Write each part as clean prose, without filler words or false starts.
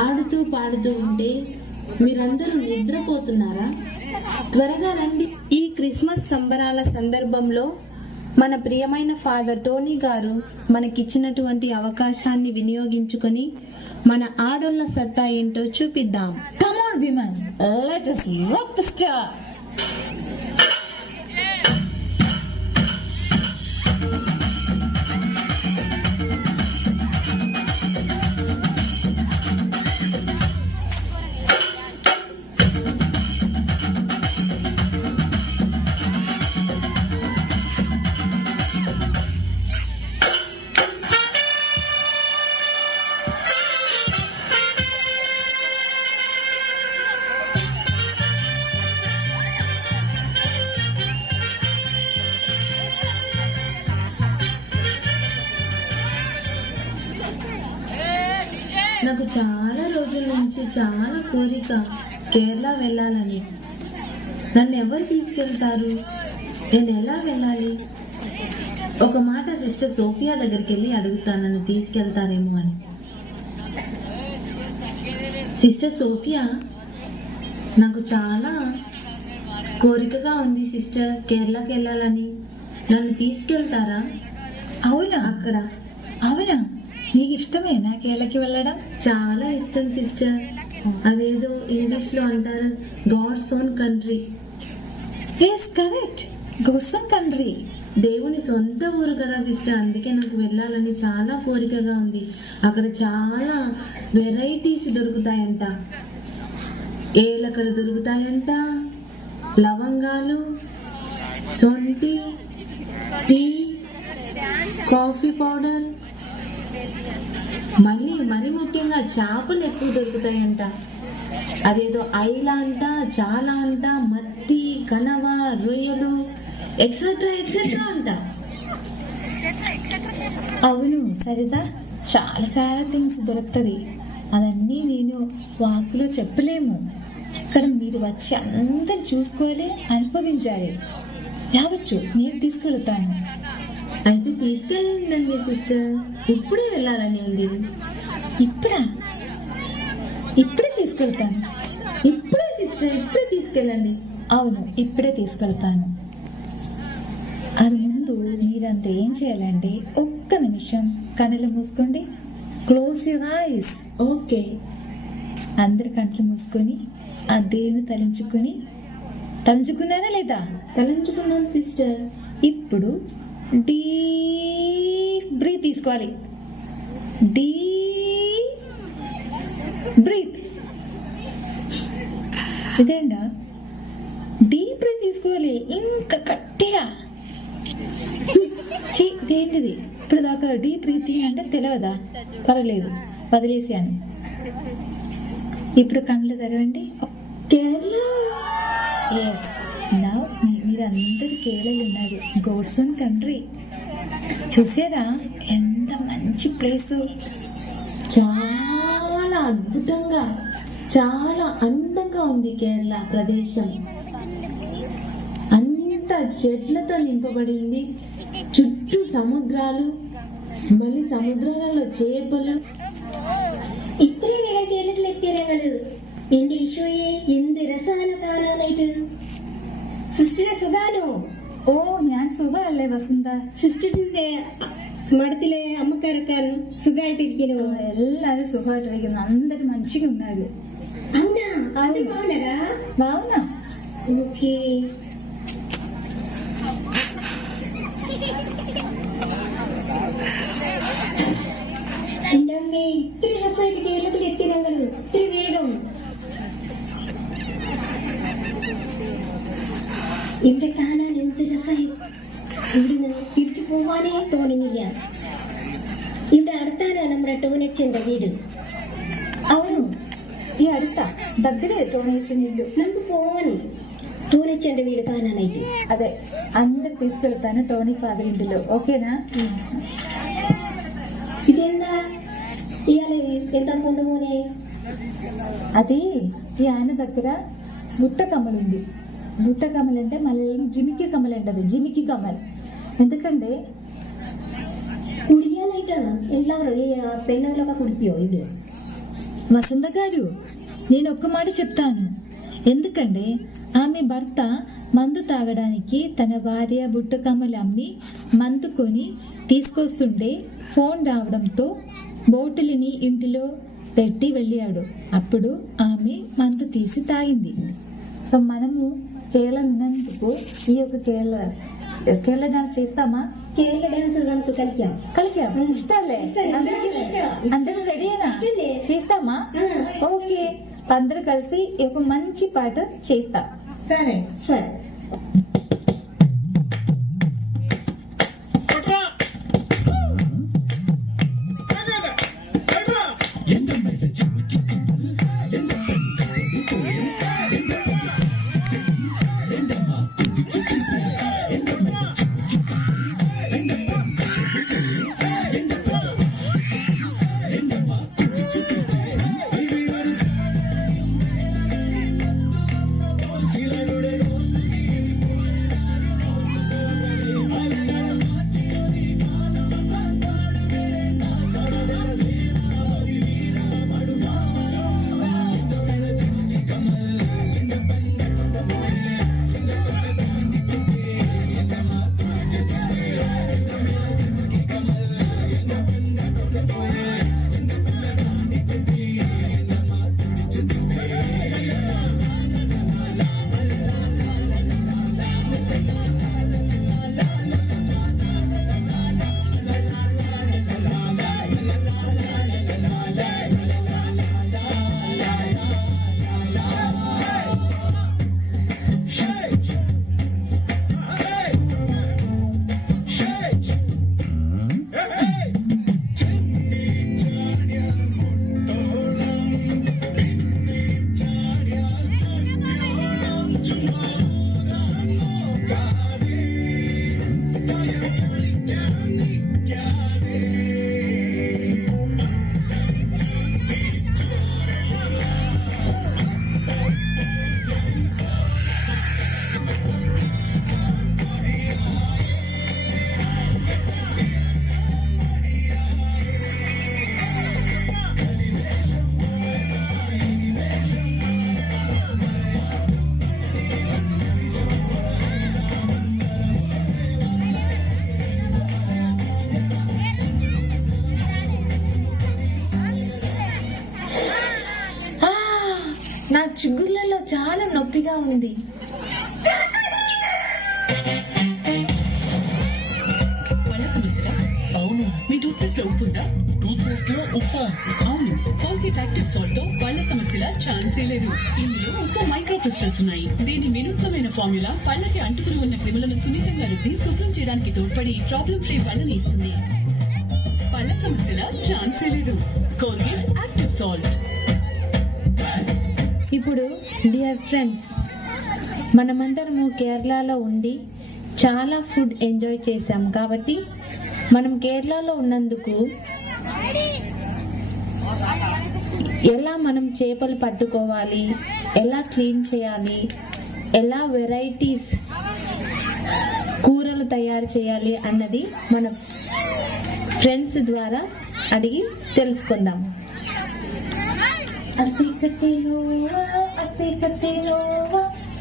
ఆడుతూ పాడుతూ ఉంటే మీరందరూ నిద్రపోతున్నారా? త్వరగా రండి. ఈ క్రిస్మస్ సంబరాల సందర్భంలో మన ప్రియమైన ఫాదర్ టోనీ గారు మనకిచ్చినటువంటి అవకాశాన్ని వినియోగించుకొని మన ఆడోళ్ళ సత్తా ఏంటో చూపిద్దాం. Come on women, let us rock the star. నాకు చాలా రోజుల నుంచి చాలా కోరిక కేరళ వెళ్ళాలని. నన్ను ఎవరు తీసుకెళ్తారు? నేను ఎలా వెళ్ళాలి? ఒక మాట సిస్టర్ సోఫియా దగ్గరికి వెళ్ళి అడుగుతాను, నన్ను తీసుకెళ్తారేమో అని. సిస్టర్ సోఫియా, నాకు చాలా కోరికగా ఉంది సిస్టర్, కేరళకి వెళ్ళాలని. నన్ను తీసుకెళ్తారా? అవునా? అక్కడ అవునా, నీకు ఇష్టమేనా కేరళకి వెళ్ళడం? చాలా ఇష్టం సిస్టర్. అదేదో ఇంగ్లీష్ లో అంటారు, God's own country. Yes, correct, God's own country. దేవుని సొంత ఊరు కదా సిస్టర్, అందుకే నాకు వెళ్ళాలని చాలా కోరికగా ఉంది. అక్కడ చాలా వెరైటీస్ దొరుకుతాయంట, ఏలకలు దొరుకుతాయంట, లవంగాలు, సొంటి, టీ, కాఫీ పౌడర్, మరి ముఖ్యంగా చేపలు ఎక్కువ దొరుకుతాయంట. అదేదో ఐలా అంట, చాలా అంట, మత్తి, కనవ, రొయ్యలు, ఎక్సెట్రా ఎక్సెట్రా అంట. అవును సరిదా, చాలా చాలా థింగ్స్ దొరుకుతుంది. అవన్నీ నేను వాకులో చెప్పలేము. ఇక్కడ మీరు వచ్చి అందరు చూసుకోవాలి, అనుభవించాలి. రావచ్చు, నేను తీసుకెళ్తాను. అయితే తీసుకెళ్ళండి సిస్టర్, ఇప్పుడే వెళ్ళాలని ఉంది. ఇప్పుడే తీసుకెళ్తాను. ఇప్పుడే సిస్టర్, ఇప్పుడే తీసుకెళ్ళండి. అవును, ఇప్పుడే తీసుకెళ్తాను. అది ముందు మీరంతా ఏం చేయాలంటే, ఒక్క నిమిషం కళ్ళు మూసుకోండి. Close your eyes. ఓకే. అందరు కళ్ళు మూసుకొని ఆ దేవుని తలంచుకున్నారా లేదా? తలంచుకున్నాను సిస్టర్. ఇప్పుడు డీప్ బ్రీత్ తీసుకోవాలి. Deep breath. ఇదేంటా? డీప్ బ్రీత్ తీసుకోవాలి, ఇంకా గట్టిగా. ఇదేంటిది? ఇప్పుడు దాకా డీప్ బ్రీతింగ్ అంటే తెలియదా? పర్వాలేదు, వదిలేసాను. ఇప్పుడు కళ్ళు తెరవండి. కేరళ. ఎస్, నా మీరందరు కేరళలో ఉన్నారు. God's own country. చూసారా ఎంత మంచి ప్లేసు? చాలా అద్భుతంగా చాలా అందంగా ఉంది కేరళ ప్రదేశం. అంత చెట్లతో నింపబడింది, చుట్టూ సముద్రాలు, మళ్ళీ సముద్రాలలో చేపలు. ഇത്രയും നേരം കേരളത്തിലെത്തിയ ഞങ്ങള് എന്റെ ഈശോയെ എന്ത് രസാണ് കാണാനായിട്ട്. സിസ്റ്ററെ സുഖാനോ? ഓ ഞാൻ സുഖമല്ലേ വസന്ത? സിസ്റ്ററിന്റെ മഠത്തിലെ അമ്മക്കാരൊക്കെ സുഖമായിട്ടിരിക്കണോ? എല്ലാരും സുഖമായിട്ടിരിക്കുന്നു. అందరు మంచిగా ఉన్నారు. అవునా? అది బాగున్నారా? బాగున్నా. ఓకే. എന്റെ അമ്മേ, ഇത്തിരി രസമായിട്ട് കേരളത്തിൽ എത്തി ഞങ്ങള്. ഇത്തിരി വേഗം ഇവിടെ കാണാൻ എന്ത് രസമായി. ഇവിടുന്ന് തിരിച്ചു പോവാനേ തോന്നുന്നില്ല. ഇവിടെ അടുത്താണ് നമ്മുടെ ടോനച്ചന്റെ വീട്. అవును, ఈ అడుత దగ్గరే డొనేషన్ ఇల్లు. നമുക്ക് പോവാൻ ടോനച്ചന്റെ വീട് കാണാനായിട്ട്. అదే అందరు తీసుకెళ్తాను టోనీ ఫాదర్ ఇంటిలో. ఓకేనా? ഇതെന്താ ഇയാള് എന്താ കൊണ്ടുപോനെ? అది ఈ ఆయన దగ్గర బుట్ట కమ్మలు ఉంది. బుట్ట కమ్మలు అంటే మలయాళం జిమికి కమ్మలు అంటది. జిమికి కమ్మల్ ఎందుకంటే കുടിക്കാനായിട്ടാണ് എല്ലാവരും ഈ പെണ്ണുങ്ങളൊക്കെ കുടിക്കോ ഇത്? వసంత గారు, నేను ఒక్క మాట చెప్తాను. ఎందుకంటే ఆమె భర్త మందు తాగడానికి తన భార్య బుట్ట కమ్మలు అమ్మి మందు కొని తీసుకొస్తుంటే ఫోన్ రావడంతో బోటిల్ని ఇంటిలో పెట్టి వెళ్ళాడు. అప్పుడు ఆమె మందు తీసి తాగింది. సో మనము కేరళ ఉన్నందుకు ఈ యొక్క కేరళ డాన్స్ చేస్తామా? കേരള ഡാൻസ് നമുക്ക് കളിക്കാം. కలికాం. ఇష్టాలే? అందరూ రెడీనా? చేస్తామా? ఓకే, అందరూ కలిసి ఒక మంచి పాట చేస్తాం. సరే సరే. నా చిగుర్లలో చాలా నొప్పిగా ఉంది. పళ్ళ సమస్యలా? అవును. మీ టూత్ పేస్ట్ లో ఉప్పు ఉందా? టూత్ పేస్ట్ లో ఉప్పా? అవును. కోల్గేట్ యాక్టివ్ సాల్ట్ తో పళ్ళ సమస్యల ఛాన్సే లేదు. ఇందులో ఉప్పు మైక్రో క్రిస్టల్స్ ఉన్నాయి. దీని వినూత్నమైన ఫార్ములా పళ్ళకి అంటుకుని ఉన్న క్రిములను సున్నితంగా రుద్ది శుభ్రం చేయడానికి తోడ్పడి ప్రాబ్లం ఫ్రీ పళ్ళని ఇస్తుంది. పళ్ళ సమస్యల ఛాన్సే లేదు. Colgate active salt. ఇప్పుడు డియర్ ఫ్రెండ్స్, మనమందరము కేరళలో ఉండి చాలా ఫుడ్ ఎంజాయ్ చేశాం. కాబట్టి మనం కేరళలో ఉన్నందుకు ఎలా మనం చేపలు పట్టుకోవాలి, ఎలా క్లీన్ చేయాలి, ఎలా వెరైటీస్ కూరలు తయారు చేయాలి అన్నది మన ఫ్రెండ్స్ ద్వారా అడిగి తెలుసుకుందాం.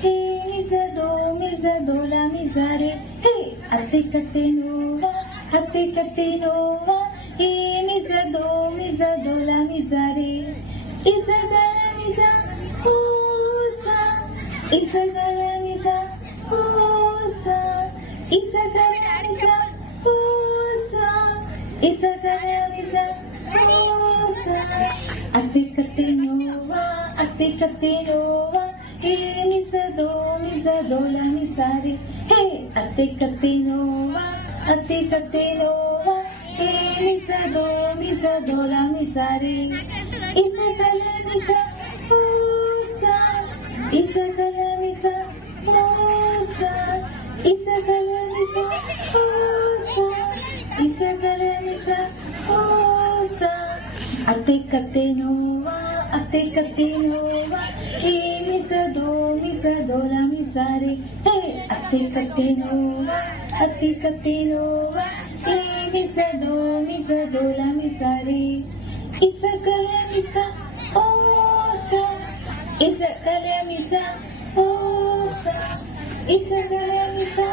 హే మిజదో మిజదోలా మిజారే హే అతికతేనోవా అతికతేనోవా హే మిజదో మిజదోలా మిజారే ఇజగల మిజా ఓసా ఇజగల మిజా ఓసా ఇజగల మిజా ఓసా ఇజగల మిజా ఓసా అతికతేనోవా అతికతేనోవా హే మిజదోలా మిజారే హే అతికతేనోవా అతికతేనోవా హే మిజదోలా మిజారే ఇజగల మిజా ఓసా ఇజగల మిజా ఓసా ఇజగల మిజా ఓసా ఇజగల మిజా ఓసా అతికతేనోవా అతికతేనోవా హే మిజదోలా మిజారే హే అతికతేనోవా అతికతేనోవా హే మిజదోలా మిజారే ఇజగల మిజా ఓసా ఇజగల మిజా ఓసా ఇజగల మిజా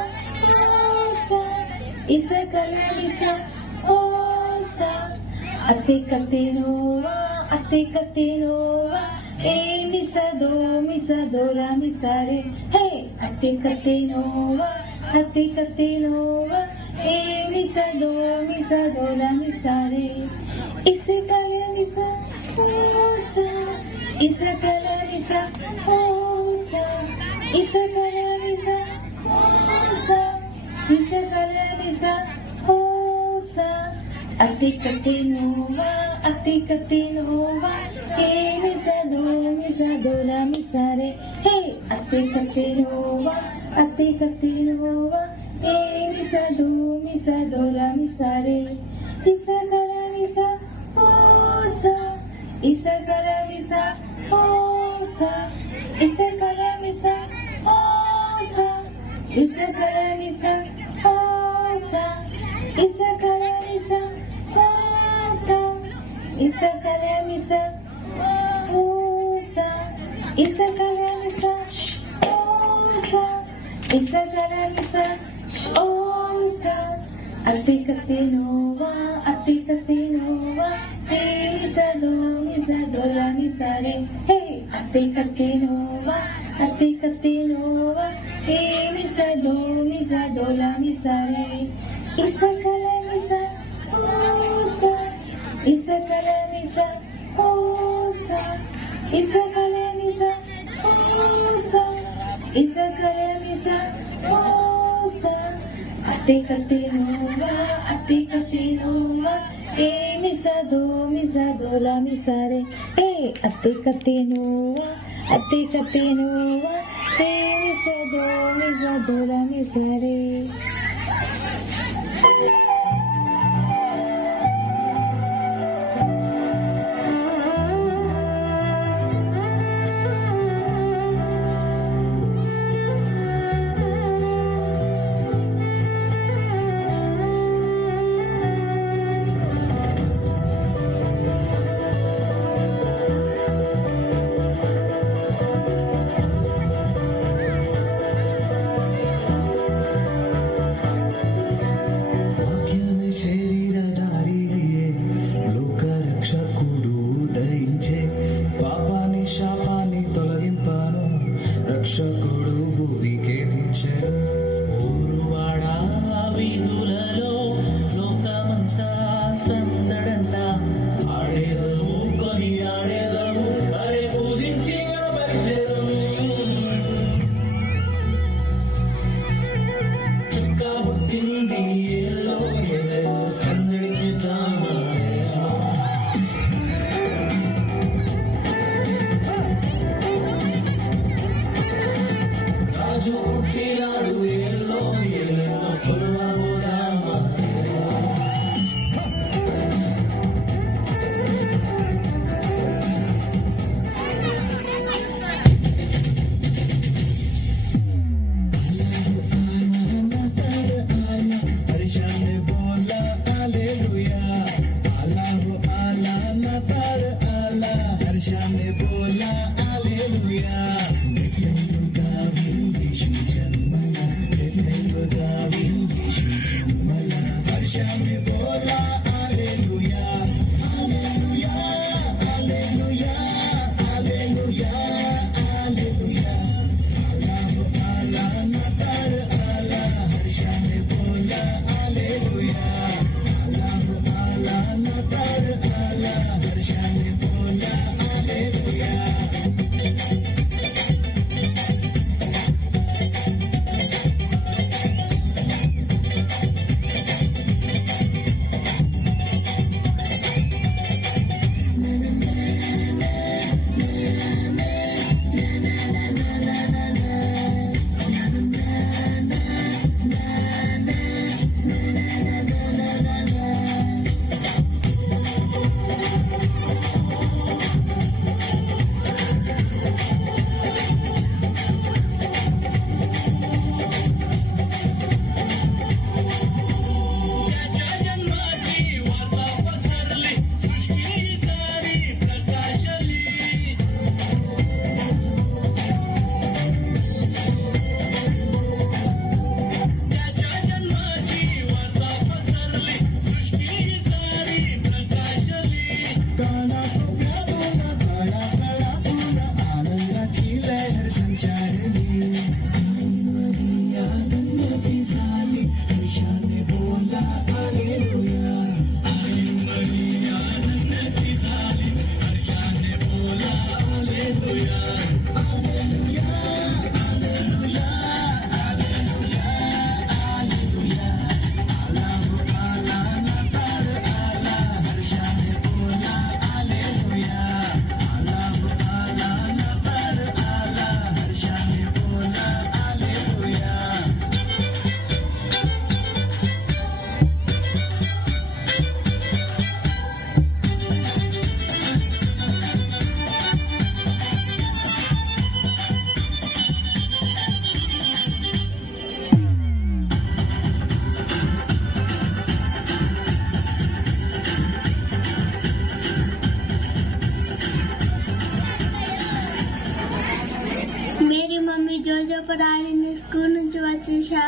ఓసా ఇజగల మిజా ఓసా అతికతేనోవా అతికతేనోవా హే మిజదోలా మిజారే హే అతికతేనోవా అతికతేనోవా హే మిజదోలా మిజారే ఇజగల మిజా ఓసా ఇజగల మిజా ఓసా ఇజగల మిజా ఓసా ఇజగల మిజా ఓసా అతికతేనోవా అతికతేనోవా హే మిజదోలా మిజారే హే అతికతేనోవా అతికతేనోవా హే మిజదోలా మిజారే ఇజగల మిజా ఓసా ఇజగల మిజా ఓసా ఇజగల మిజా ఓసా ఇజగల మిజా ఓసా ఇజగల మిజా ఓసా ఇజగల మిజా ఓసా ఇజగల మిజా ఓసా ఇజగల మిజా ఓసా అతికతేనోవా అతికతేనోవా హే మిజదోలా మిజారే హే అతికతేనోవా అతికతేనోవా హే మిజదోలా మిజారే ఇజగల మిజా ఓసా ఇజగల మిజా ఓసా ఇజగల మిజా ఓసా ఇజగల మిజా ఓసా అతికతేనోవా అతికతేనోవా హే మిజదోలా మిజారే హే అతికతేనోవా అతికతేనోవా హే మిజదోలా మిజారే జోజోప డాడీని స్కూల్ నుంచి వచ్చేసా.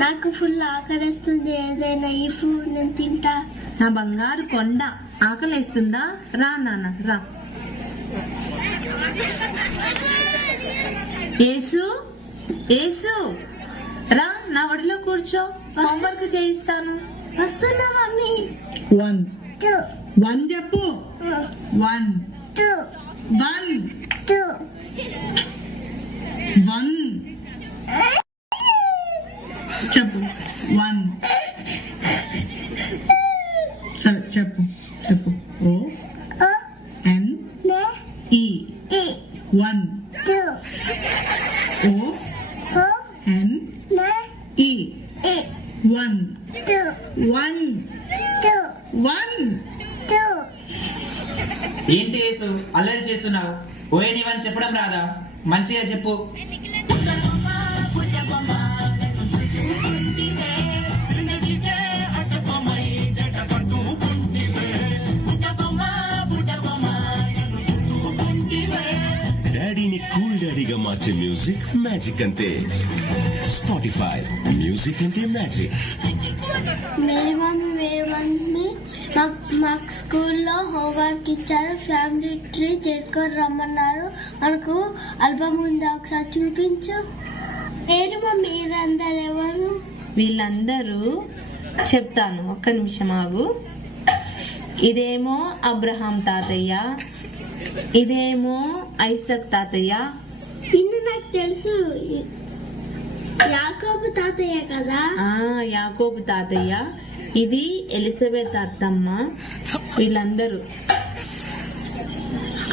నాకు ఫుల్ ఆకలిస్తుంది, ఏదైనా ఇఫ్ నేను తింటా. నా బంగారు కొండ, ఆకలేస్తుందా? రా నాన్న రా. యేసు యేసు రా, నా ఒడిలో కూర్చో, హోంవర్క్ చేయిస్తాను. వస్తున్నా మమ్మీ. 1 2 1 చెప్పు. 1 2 1 2 1 చెప్పు. 1 సరే చెప్పు చెప్పు. O N E 1 2 O N E 1 1 1. ఏంటి యేసు అల్లరి చేస్తున్నావు? ఓయనివని చెప్పడం రాదా? మంచిగా చెప్పు. డాడీని కూల్ డాడీగా మార్చే మ్యూజిక్ మ్యాజిక్ అంతే. స్పాటిఫై, మ్యూజిక్ అంటే మ్యాజిక్. మేరీ మమ్మీ మాకు స్కూల్లో హోంవర్క్ ఇచ్చారు. ఫ్యామిలీ ట్రీ చేసుకొని రమ్మన్నారు. మనకు ఆల్బమ్ ఉందా, ఒకసారి చూపించు. మేరీ మమ్మీ మీరందరు ఎవరు? వీళ్ళందరూ చెప్తాను, ఒక్క నిమిషం ఆగు. ఇదేమో అబ్రహాం తాతయ్య, ఇదేమో ఐసక్ తాతయ్య. ఇನ್ನು నాకు తెలుసు, యాకోబు తాతయ్య కదా. యాకోబు తాతయ్య. ఇది ఎలిజబెత్ అత్తమ్మ. వీళ్ళందరూ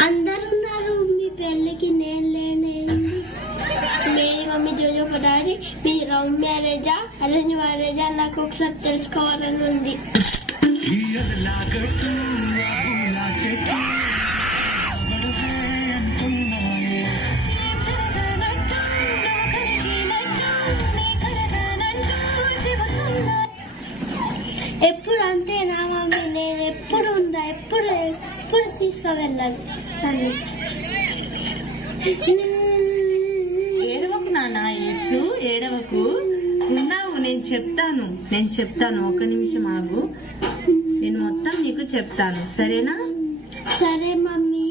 అందరు ఉన్నారు. మీ పెళ్ళికి నేను లేనేంది? మేరీ మమ్మీ జోజోప డాడీ మీ లవ్ మ్యారేజా అరేంజ్ మ్యారేజా నాకు ఒకసారి తెలుసుకోవాలని ఉంది. ఎప్పుడు అంతేనా మమ్మీ? నేను ఎప్పుడు ఉందా, ఎప్పుడు తీసుకువెళ్ళాలి నన్ను. ఏడవకు నాన్న యేసు, ఏడవకు. ఉన్నావు, నేను చెప్తాను. ఒక్క నిమిషం ఆగు, నేను మొత్తం నీకు చెప్తాను, సరేనా? సరే mummy.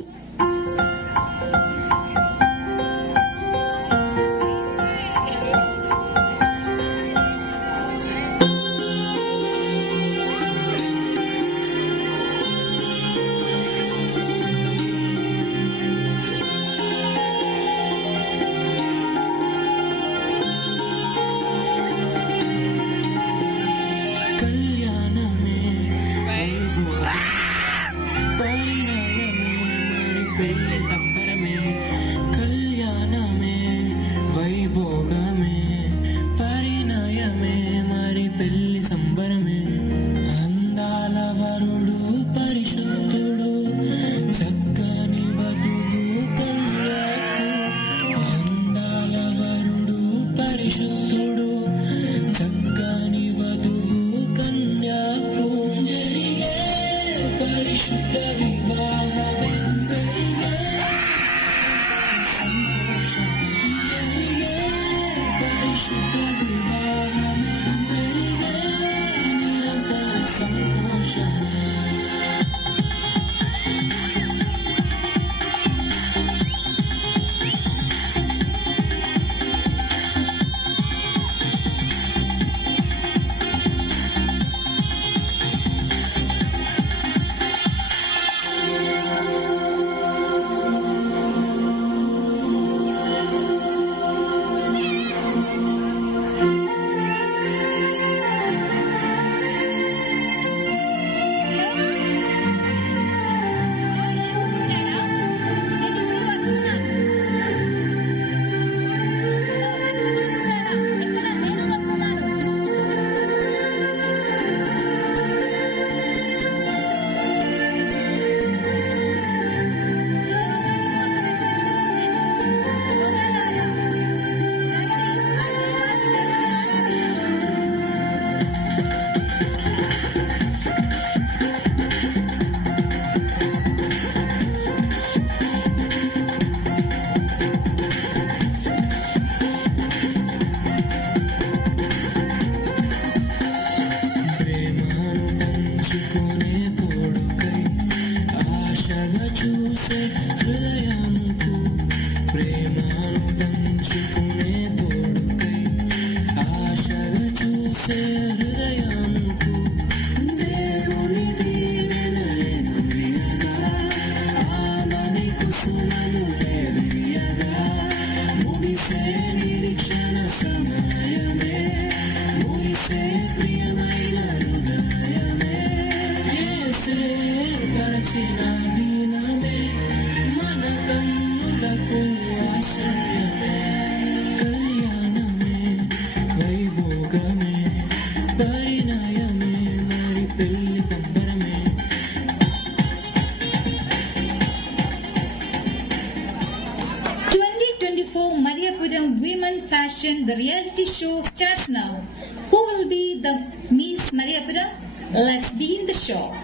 Mariapuram Women Fashion, the reality show starts now. Who will be the Miss Mariapuram? Let's begin the show.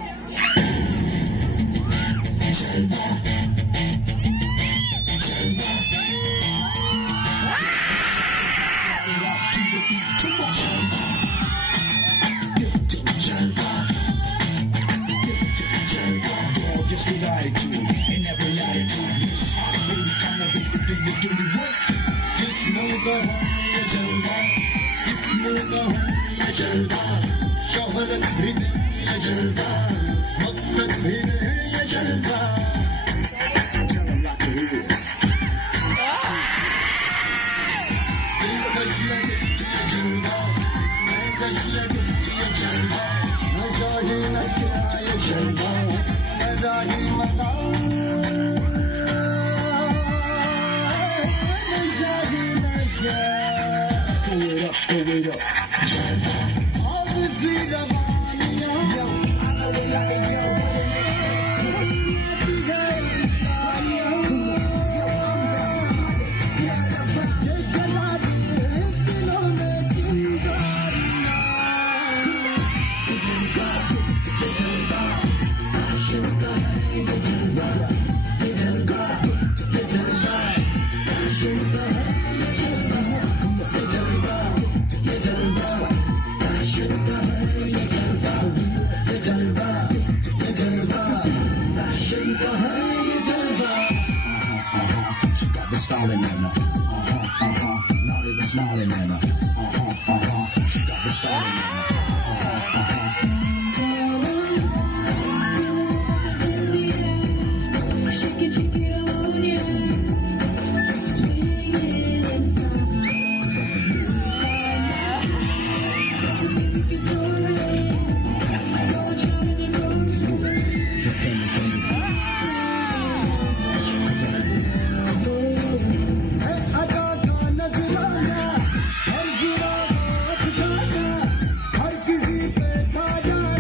Stalin in her. Not even smiling in her. She got the Stalin in her. हर किसी पे छा जा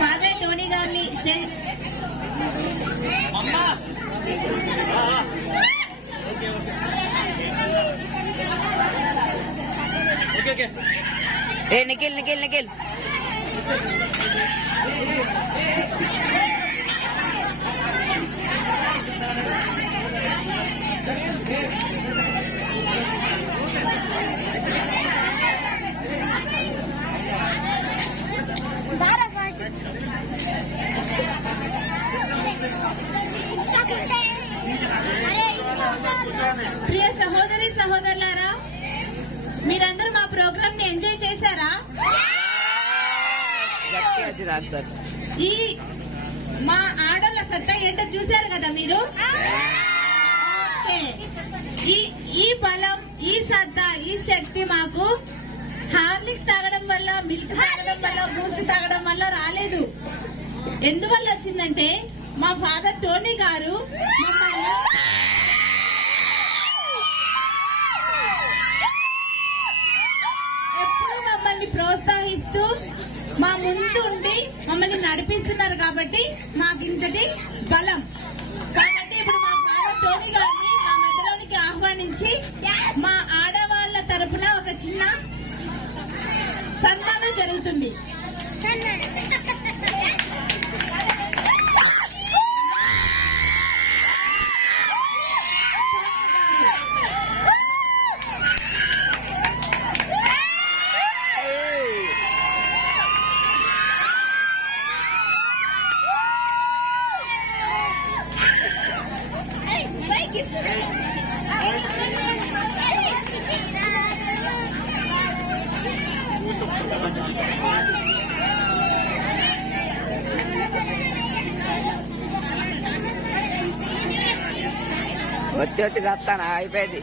father Tony గారిని stage Nikhil Nikhil Nikhil ప్రియ సహోదరి సహోదరులారా, మీరందరూ మా programme ని ఎంజాయ్ చేశారా? ఈ మా ఆడోళ్ళ సత్తా ఏంటో చూశారు కదా మీరు. ఓకే. ఈ బలం, ఈ సత్తా, ఈ శక్తి మాకు హార్లిక్స్ తాగడం వల్ల, మిల్క్ తాగడం వల్ల, బూస్ట్ తాగడం వల్ల రాలేదు. ఎందువల్ల వచ్చిందంటే మా ఫాదర్ టోనీ గారు మమ్మల్ని ఎప్పుడు మమ్మల్ని ప్రోత్సహిస్తూ మా ముందు ఉండి మమ్మల్ని నడిపిస్తున్నారు కాబట్టి మాకింతటి బలం. కాబట్టి ఇప్పుడు మా ఫాదర్ టోనీ గారిని మా మధ్యలోనికి ఆహ్వానించి మా ఆడవాళ్ల తరపున ఒక చిన్న సన్మానం జరుగుతుంది. వచ్చి వచ్చి చేస్తాను అయిపోయింది.